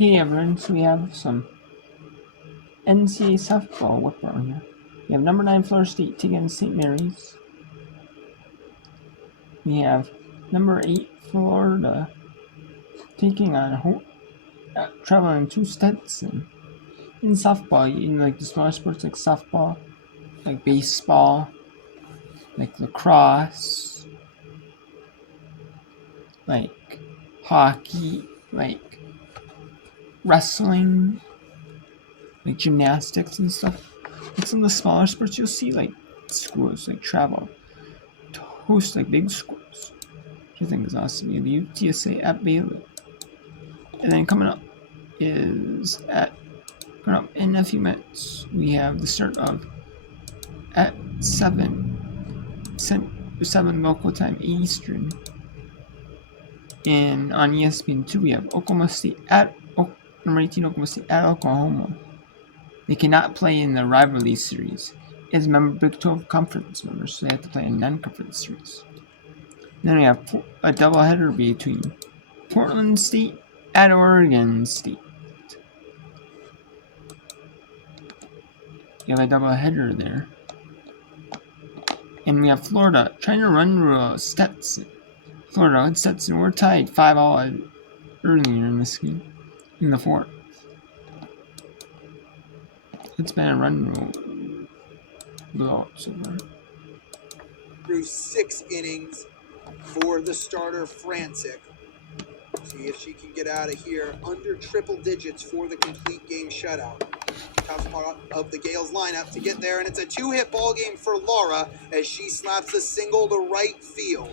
Hey everyone, so we have some NCAA softball whip around here. We have number 9 Florida State taking on St. Mary's. We have number 8 Florida taking on traveling to Stetson. In softball, in like the smaller sports like softball, like baseball, like lacrosse, like hockey, like wrestling, like gymnastics and stuff. Like some of the smaller sports, you'll see like schools like travel to host like big schools, which I think is awesome. You have the UTSA at Baylor, and then coming up in a few minutes we have the start of at 7 local time Eastern, and on ESPN2 we have Oklahoma State at number 18 Oklahoma State at Oklahoma. They cannot play in the rivalry series as Big 12 conference members, so they have to play in non-conference series. Then we have a doubleheader between Portland State at Oregon State. You have a doubleheader there. And we have Florida trying to run Stetson. Florida and Stetson were tied 5-all earlier in this game, in the fourth. It's been a run blowout so far. Through 6 innings for the starter Frantic. See if she can get out of here under triple digits for the complete game shutout. Tough part of the Gales lineup to get there, and it's a 2-hit ball game for Laura as she slaps a single to right field.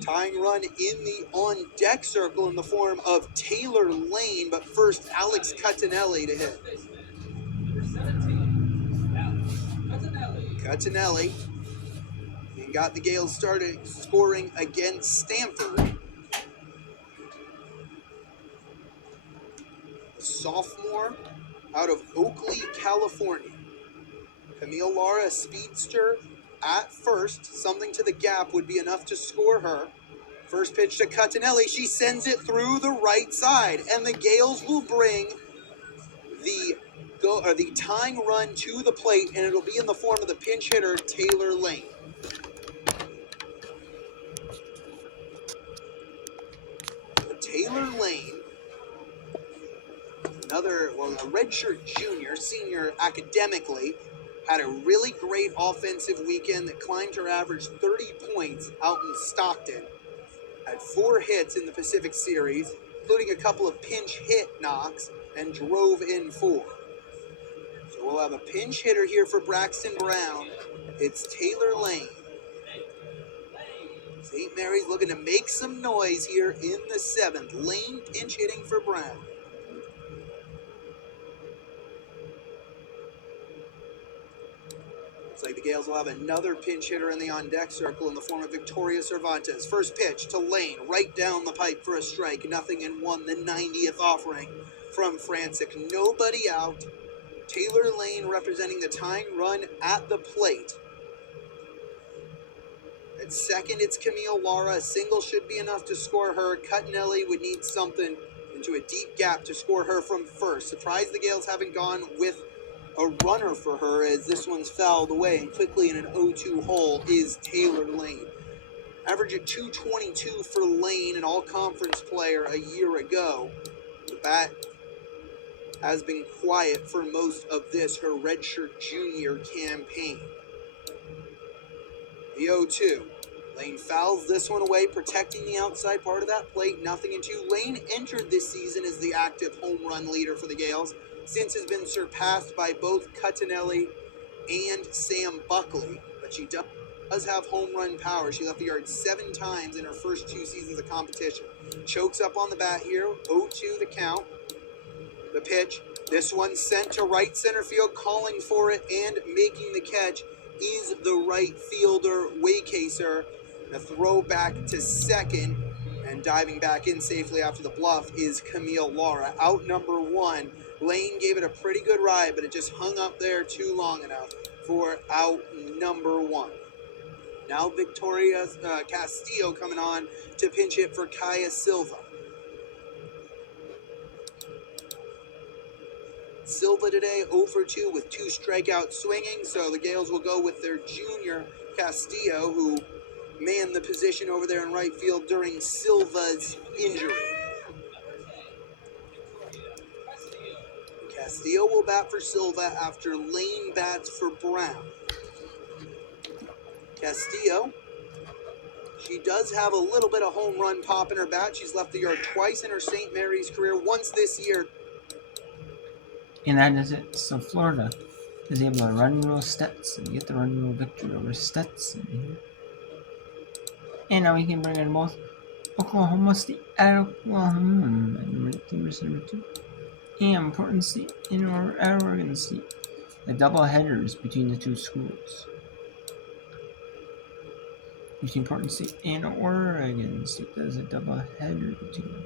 Tying run in the on-deck circle in the form of Taylor Lane, but first Alex Cutinelli to hit. Cutinelli got the Gales started scoring against Stanford. A sophomore out of Oakley, California. Camille Lara, a speedster at first. Something to the gap would be enough to score her. First pitch to Cutinelli. She sends it through the right side, and the Gales will bring the tying run to the plate, and it'll be in the form of the pinch hitter Taylor Lane. Taylor Lane, a redshirt junior, senior academically, had a really great offensive weekend that climbed her average 30 points out in Stockton. Had 4 hits in the Pacific Series, including a couple of pinch hit knocks, and drove in 4. So we'll have a pinch hitter here for Braxton Brown. It's Taylor Lane. St. Mary's looking to make some noise here in the 7th. Lane pinch hitting for Brown. Looks like the Gales will have another pinch hitter in the on-deck circle in the form of Victoria Cervantes. First pitch to Lane, right down the pipe for a strike. 0-1, the 90th offering from Frantic. Nobody out. Taylor Lane representing the tying run at the plate. At second, it's Camille Lara. A single should be enough to score her. Cutinelli would need something into a deep gap to score her from first. Surprised the Gales haven't gone with a runner for her as this one's fouled away. And quickly in an 0-2 hole is Taylor Lane. Average at .222 for Lane, an all-conference player a year ago. The bat has been quiet for most of this, her redshirt junior campaign. The 0-2. Lane fouls this one away, protecting the outside part of that plate. 0-2. Lane entered this season as the active home run leader for the Gales. Since has been surpassed by both Cutinelli and Sam Buckley. But she does have home run power. She left the yard 7 times in her first 2 seasons of competition. Chokes up on the bat here. 0-2 the count. The pitch. This one sent to right center field, calling for it and making the catch is the right fielder, Waycaser. A throw back to second, and diving back in safely after the bluff is Camille Lara. Out number 1. Lane gave it a pretty good ride, but it just hung up there too long enough for out number 1. Now Victoria Castillo coming on to pinch hit for Kaya Silva. Silva today 0 for 2 with 2 strikeouts swinging, so the Gales will go with their junior Castillo, who manned the position over there in right field during Silva's injury. Castillo will bat for Silva after Lane bats for Brown. Castillo, she does have a little bit of home run pop in her bat. She's left the yard twice in her St. Mary's career, once this year. And that is it. So Florida is able to run rule Stetson, get the run rule victory over Stetson. And now we can bring in both Oklahoma State at Oklahoma, team is number 2, and Portland State and Oregon State. The double headers between the two schools. Between Portland State and Oregon State, there's a double header between them.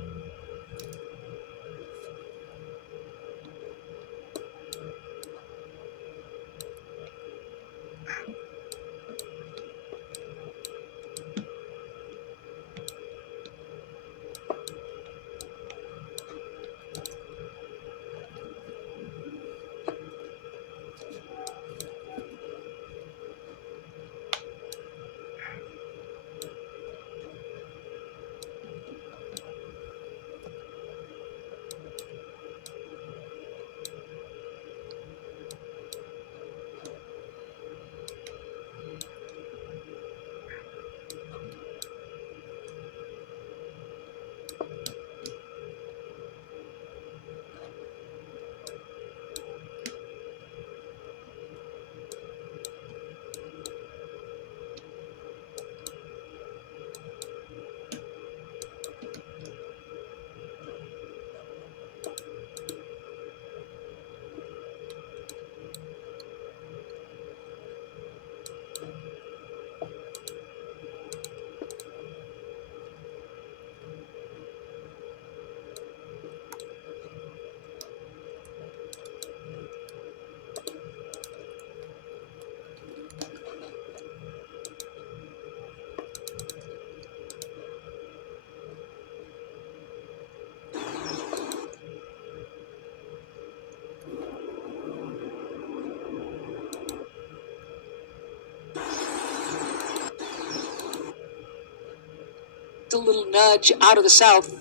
A little nudge out of the south.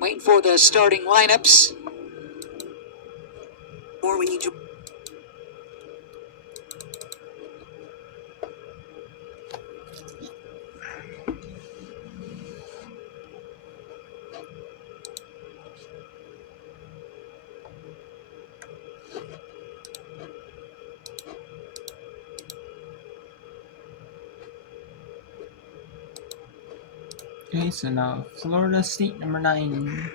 Waiting for the starting lineups. Or we need to. Okay, so now Florida State number 9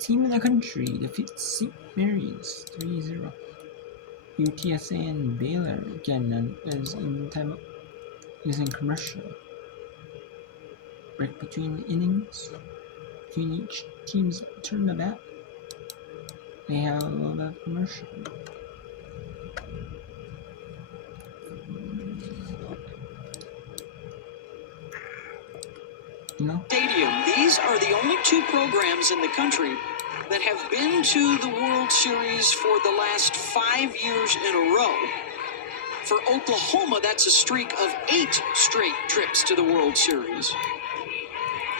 team in the country defeats St. Mary's 3-0. UTSA and Baylor again is in time using commercial. Break between the innings between each team's turn to bat. They have a little bit of commercial. Stadium. These are the only 2 programs in the country that have been to the World Series for the last 5 years in a row. For Oklahoma, that's a streak of 8 straight trips to the World Series,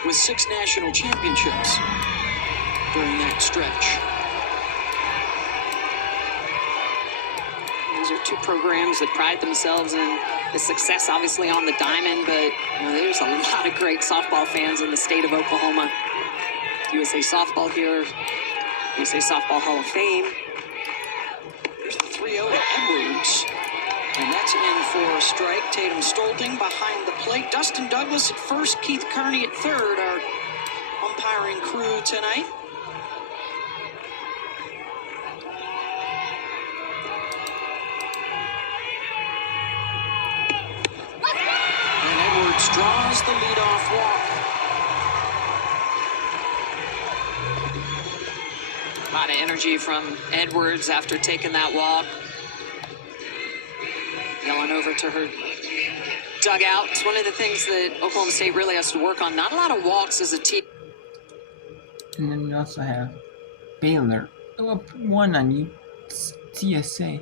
with 6 national championships during that stretch. These are 2 programs that pride themselves in the success, obviously, on the diamond, but there's a lot of great softball fans in the state of Oklahoma. USA Softball here, USA Softball Hall of Fame. Here's the 3-0 to Edwards, and that's in for a strike. Tatum Stolting behind the plate. Dustin Douglas at first, Keith Kearney at third, our umpiring crew tonight. Draws the leadoff walk. A lot of energy from Edwards after taking that walk. Yelling over to her dugout. It's one of the things that Oklahoma State really has to work on. Not a lot of walks as a team. And then we also have Baylor Up 1 on UTSA.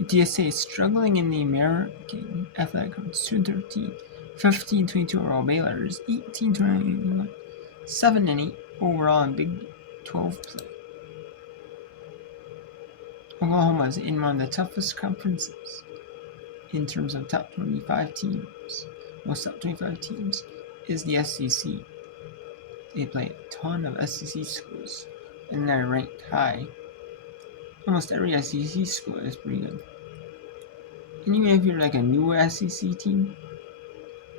UTSA is struggling in the American Athletic Conference. 2-13. 15-22 overall. Baylor is 18-21. 7-8 overall in Big 12 play. Oklahoma is in one of the toughest conferences in terms of top 25 teams. Most top 25 teams is the SEC. They play a ton of SEC schools, and they're ranked high. Almost every SEC school is pretty good. And even if you're like a new SEC team,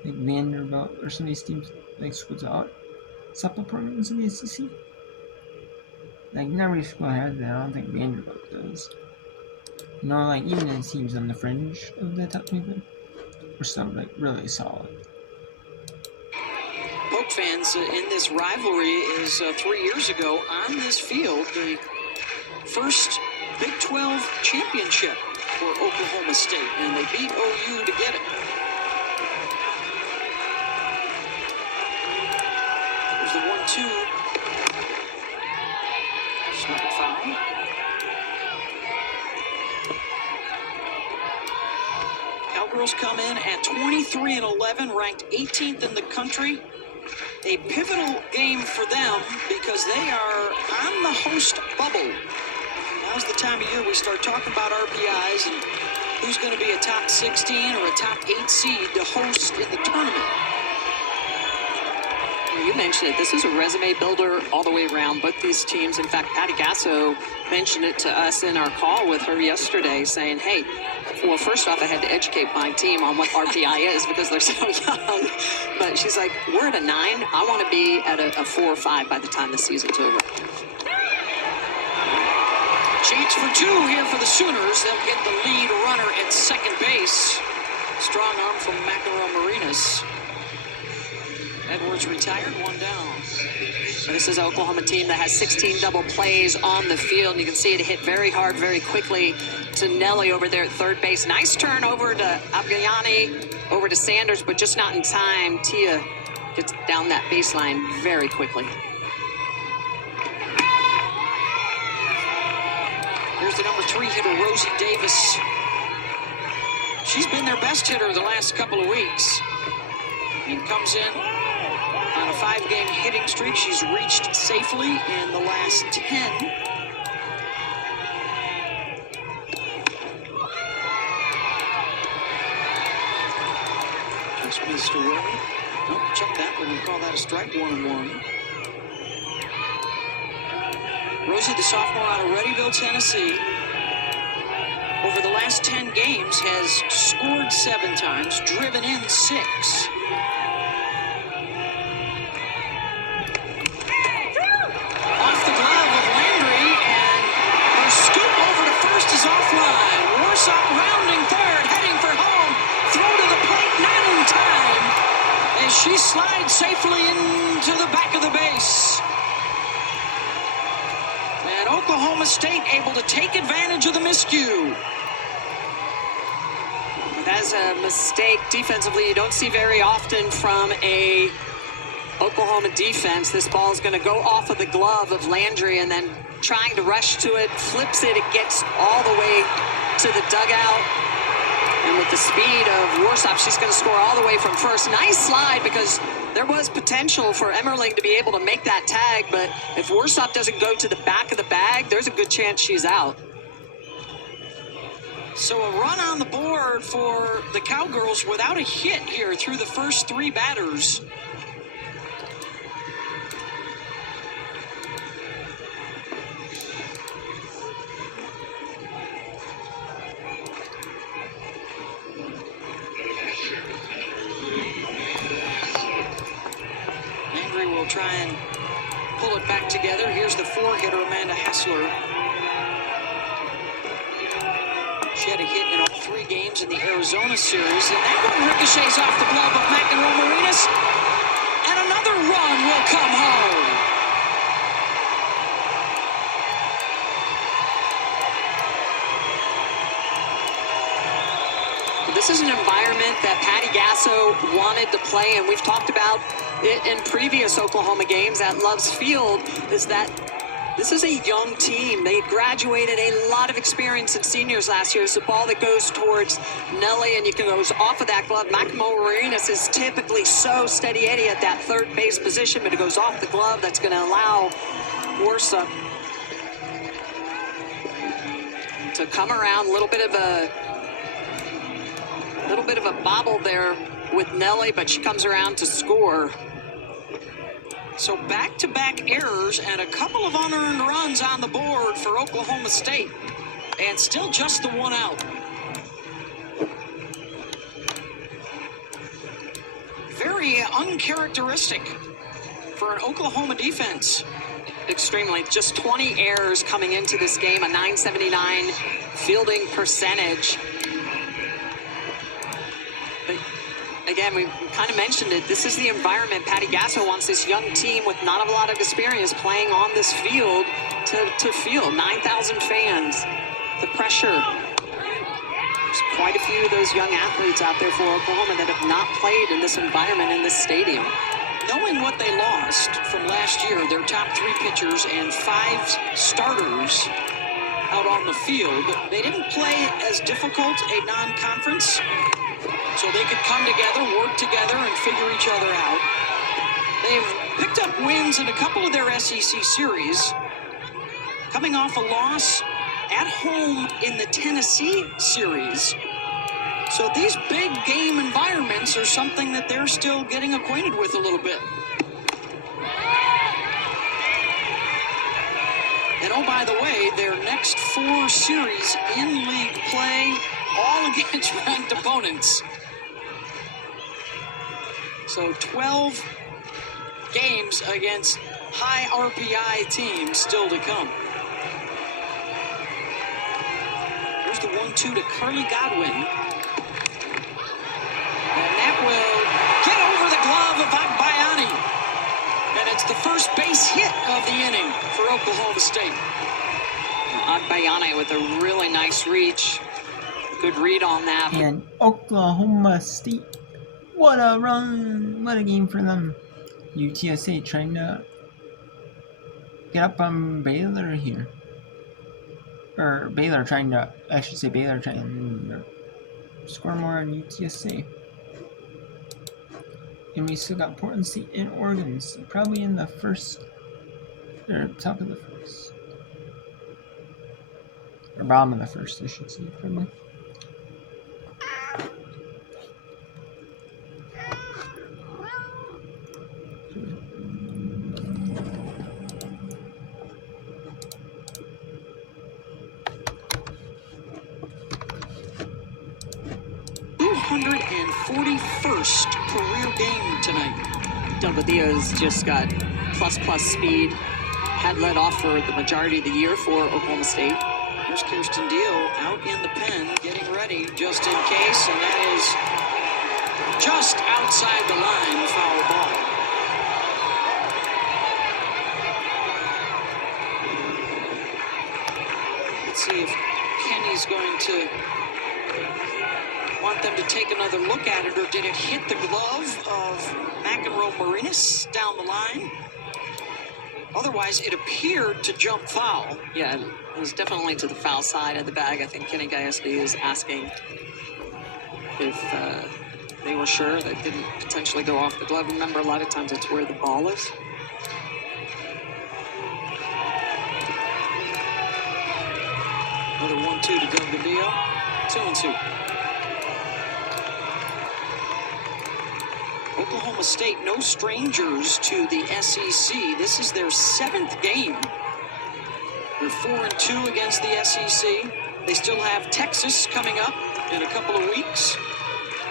like Vanderbilt or some of these teams, like schools out supple programs in the SEC, like not every school has that. I don't think Vanderbilt does. You know, like even the teams on the fringe of the top 25 are still like really solid. Poke fans in this rivalry is 3 years ago on this field, the first Big 12 championship for Oklahoma State, and they beat OU to get it. There's the 1-2. Smart foul. Cowgirls come in at 23-11, ranked 18th in the country. A pivotal game for them because they are on the host bubble. Now's the time of year we start talking about RPIs and who's going to be a top 16 or a top 8 seed to host in the tournament. You mentioned it. This is a resume builder all the way around, both these teams. In fact, Patty Gasso mentioned it to us in our call with her yesterday, saying, hey, well, first off, I had to educate my team on what RPI is because they're so young. But she's like, we're at a 9. I want to be at a 4 or 5 by the time the season's over. Chance for 2 here for the Sooners. They'll get the lead runner at second base. Strong arm from McEnroe Marinas. Edwards retired, 1 down. This is an Oklahoma team that has 16 double plays on the field. And you can see it hit very hard, very quickly to Nelly over there at third base. Nice turn over to Abgayani, over to Sanders, but just not in time. Tia gets down that baseline very quickly. Here's the number 3 hitter, Rosie Davis. She's been their best hitter the last couple of weeks. And comes in on a 5-game hitting streak. She's reached safely in the last 10. Just missed away. Nope, check that. We're going to call that a strike. 1-1. Rosie, the sophomore out of Readyville, Tennessee, over the last 10 games has scored 7 times, driven in 6. Off the glove of Landry, and her scoop over to first is offline. Warsaw rounding third, heading for home. Throw to the plate, not in time, as she slides safely into the back of the base. And Oklahoma State able to take advantage of the miscue. That's a mistake defensively you don't see very often from a Oklahoma defense. This ball is going to go off of the glove of Landry, and then trying to rush to it, flips it, it gets all the way to the dugout. And with the speed of Warsaw, she's going to score all the way from first. Nice slide, because there was potential for Emmerling to be able to make that tag, but if Warsaw doesn't go to the back of the bag, there's a good chance she's out. So a run on the board for the Cowgirls without a hit here through the first 3 batters. Landry will try and pull it back together. Here's the 4-hitter, Amanda Hessler. She had a hit in all 3 games in the Arizona series, and that one ricochets off the glove of McEnroe Marinas, and another run will come home. This is an environment that Patty Gasso wanted to play, and we've talked about it in previous Oklahoma games at Love's Field, is that This is a young team. They graduated a lot of experience in seniors last year. It's a ball that goes towards Nelly, and you can go off of that glove. Macamorenas is typically so steady Eddie at that third base position, but it goes off the glove. That's going to allow Warsa to come around. A little bit of a bobble there with Nelly, but she comes around to score. So back-to-back errors and a couple of unearned runs on the board for Oklahoma State. And still just the one out. Very uncharacteristic for an Oklahoma defense. Extremely. Just 20 errors coming into this game, a .979 fielding percentage. But again, we kind of mentioned it. This is the environment. Patty Gasso wants this young team with not a lot of experience playing on this field to feel. 9,000 fans. The pressure. There's quite a few of those young athletes out there for Oklahoma that have not played in this environment in this stadium. Knowing what they lost from last year, their top 3 pitchers and 5 starters out on the field, they didn't play as difficult a non-conference, so they could come together, work together, and figure each other out. They've picked up wins in a couple of their SEC series, coming off a loss at home in the Tennessee series. So these big game environments are something that they're still getting acquainted with a little bit. And oh, by the way, their next 4 series in league play, all against ranked opponents. So 12 games against high RPI teams still to come. Here's the 1-2 to Carly Godwin. And that will get over the glove of Agbayani. And it's the first base hit of the inning for Oklahoma State. Agbayani with a really nice reach. Good read on that. And Oklahoma State, what a run! What a game for them. UTSA trying to get up on Baylor here. Or Baylor trying to, I should say Baylor trying to score more on UTSA. And we still got Portland State and Oregon, so probably in the first, or top of the first. Or bottom of the first, I should say, probably. First career game tonight. Delgadillo's just got plus speed. Had led off for the majority of the year for Oklahoma State. Here's Kirsten Deal out in the pen, getting ready just in case, and that is just outside the line, foul ball. Let's see if Kenny's going to want them to take another look at it, or did it hit the glove of Macamorenas down the line? Otherwise, it appeared to jump foul. Yeah, it was definitely to the foul side of the bag. I think Kenny Gillespie is asking if they were sure that didn't potentially go off the glove. Remember, a lot of times it's where the ball is. Another 1-2 to Delgadillo. 2-2. Oklahoma State, no strangers to the SEC. This is their 7th game. They're 4-2 against the SEC. They still have Texas coming up in a couple of weeks.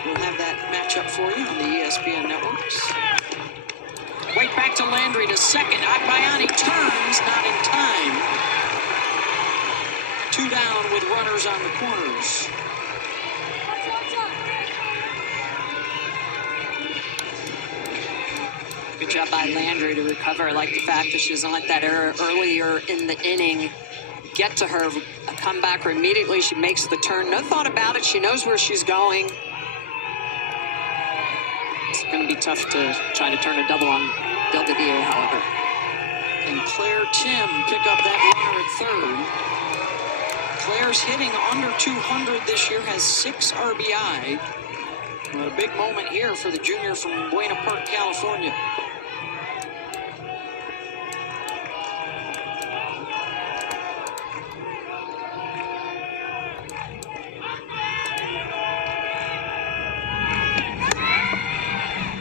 We'll have that matchup for you on the ESPN networks. Right back to Landry to second. Agbayani turns, not in time. 2 down with runners on the corners. Good job by Landry to recover. I like the fact that she doesn't let that error earlier in the inning get to her. A comebacker immediately. She makes the turn. No thought about it. She knows where she's going. It's going to be tough to try to turn a double on Delgadillo, however. and Claire Tim pick up that runner at third. Claire's hitting under 200 this year, has 6 RBI. A big moment here for the junior from Buena Park, California.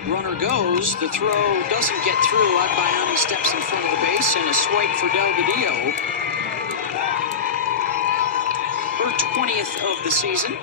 Runner goes, the throw doesn't get through. Agbayani steps in front of the base, and a swipe for Delgadillo. Her 20th of the season.